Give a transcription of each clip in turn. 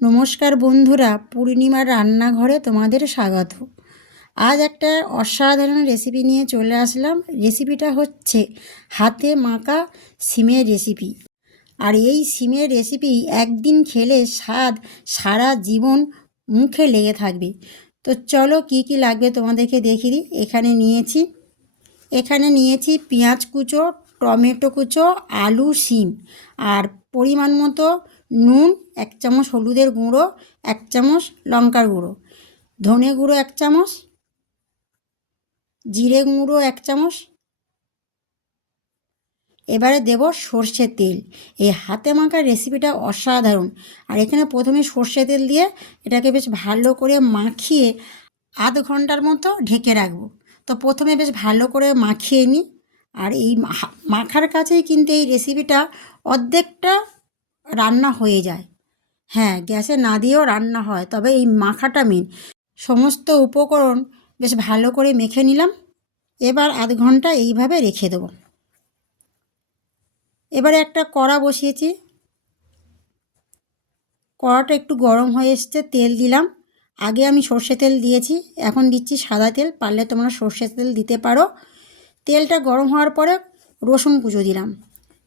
নমস্কার বন্ধুরা, পূর্ণিমার রান্নাঘরে তোমাদের স্বাগত। আজ একটা অসাধারণ রেসিপি নিয়ে চলে আসলাম। রেসিপিটা হচ্ছে হাতে মাখা সিমের রেসিপি আর এই সিমের রেসিপি একদিন খেলে স্বাদ সারা জীবন মুখে লেগে থাকবে। তো চলো কি কি লাগবে তোমাদেরকে দেখিয়ে দিই। এখানে নিয়েছি এখানে নিয়েছি পেঁয়াজ কুচো, টমেটো কুচো, আলু সিম আর পরিমাণ মতো নুন, এক চামচ হলুদের গুঁড়ো, এক চামচ লঙ্কার গুঁড়ো। ধনে গুঁড়ো এক চামচ, জিরে গুঁড়ো এক চামচ। এবারে দেব সর্ষের তেল। এই হাতে মাখার রেসিপিটা অসাধারণ। আর এখানে প্রথমে সর্ষে তেল দিয়ে এটাকে বেশ ভালো করে মাখিয়ে আধ ঘণ্টার মতো ঢেকে রাখব। তো প্রথমে বেশ ভালো করে মাখিয়ে নিই। আর এই মাখার কাছেই কিন্তু এই রেসিপিটা অর্ধেকটা রান্না হয়ে যায়। হ্যাঁ গ্যাসে না দিয়েও রান্না হয়, তবে এই মাখাটা মেন সমস্ত উপকরণ বেশ ভালো করে মেখে নিলাম। এবার আধ ঘণ্টা এইভাবে রেখে দেবো। এবারে একটা কড়া বসিয়েছি। কড়াটা একটু গরম হয়ে এসছে, তেল দিলাম। আগে আমি সর্ষে তেল দিয়েছি, এখন দিচ্ছি সাদা তেল। পারলে তোমরা সর্ষে তেল দিতে পারো। তেলটা গরম হওয়ার পরে রসুন কুচো দিলাম।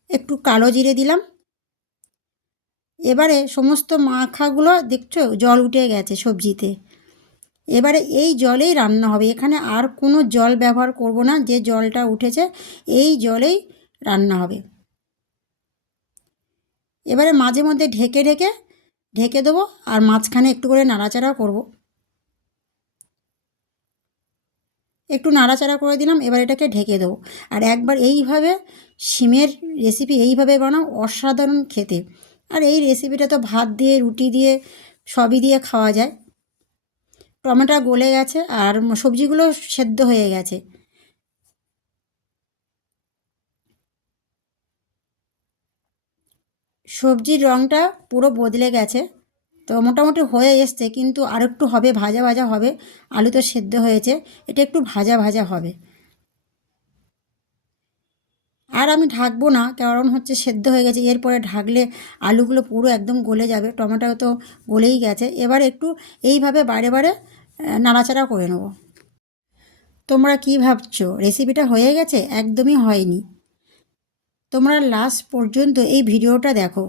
একটু কালো জিরে দিলাম। এবারে সমস্ত মাখাগুলো দেখছ, জল উঠে গেছে সবজিতে। এবারে এই জলেই রান্না হবে। এখানে আর কোনো জল ব্যবহার করব না, যে জলটা উঠেছে এই জলেই রান্না হবে। এবারে মাঝে মধ্যে ঢেকে ঢেকে ঢেকে দেবো আর মাঝখানে একটু করে নাড়াচাড়া করব। একটু নাড়াচাড়া করে দিলাম, এবার এটাকে ঢেকে দেবো। আর একবার এইভাবে শিমের রেসিপি এইভাবে বানাও, অসাধারণ খেতে। আর এই রেসিপিটা তো ভাত দিয়ে, রুটি দিয়ে, সবই দিয়ে খাওয়া যায়। টমেটো গলে গেছে আর সবজিগুলো সেদ্ধ হয়ে গেছে। সবজির রঙটা পুরো বদলে গেছে। তো মোটামুটি হয়ে এসছে, কিন্তু আর একটু হবে, ভাজা ভাজা হবে। আলু তো সেদ্ধ হয়েছে, এটা একটু ভাজা ভাজা হবে। আর আমি ঢাকবো না, কারণ হচ্ছে সেদ্ধ হয়ে গেছে। এরপরে ঢাকলে আলুগুলো পুরো একদম গলে যাবে টমেটো তো গলেই গেছে। এবার একটু এইভাবে বারে বারে নাড়াচাড়া করে নেব। তোমরা কি ভাবছ? রেসিপিটা হয়ে গেছে? একদমই হয়নি। তোমরা লাস্ট পর্যন্ত এই ভিডিওটা দেখো।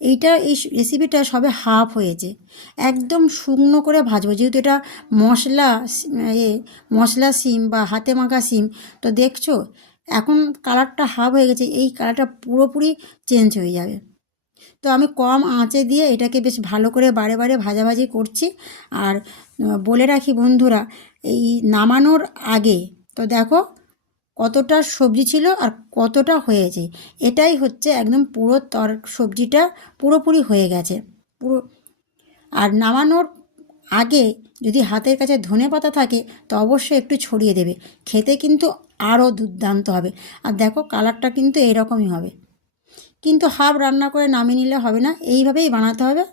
এইটা, এই রেসিপিটা সবে হাফ হয়েছে। একদম শুকনো করে ভাজবো। যেহেতু এটা মশলা, এ মশলা সিম বা হাতে মাখা সিম, তো দেখছ এখন কালারটা হাফ হয়ে গেছে, এই কালারটা পুরোপুরি চেঞ্জ হয়ে যাবে। তো আমি কম আঁচে দিয়ে এটাকে বেশ ভালো করে বারে বারে ভাজাভাজি করছি। আর বলে রাখি বন্ধুরা, এই নামানোর আগে, তো দেখো কতটা সবজি ছিল আর কতটা হয়েছে। এটাই হচ্ছে একদম পুরো তর, সবজিটা পুরোপুরি হয়ে গেছে, পুরো। আর নামানোর আগে যদি হাতের কাছে ধনে পাতা থাকে, তো অবশ্যই একটু ছড়িয়ে দেবে। খেতে কিন্তু আরও দুর্দান্ত হবে। আর দেখো, কালারটা কিন্তু এরকমই হবে। কিন্তু হাফ রান্না করে নামিয়ে নিলে হবে না। এইভাবেই বানাতে হবে।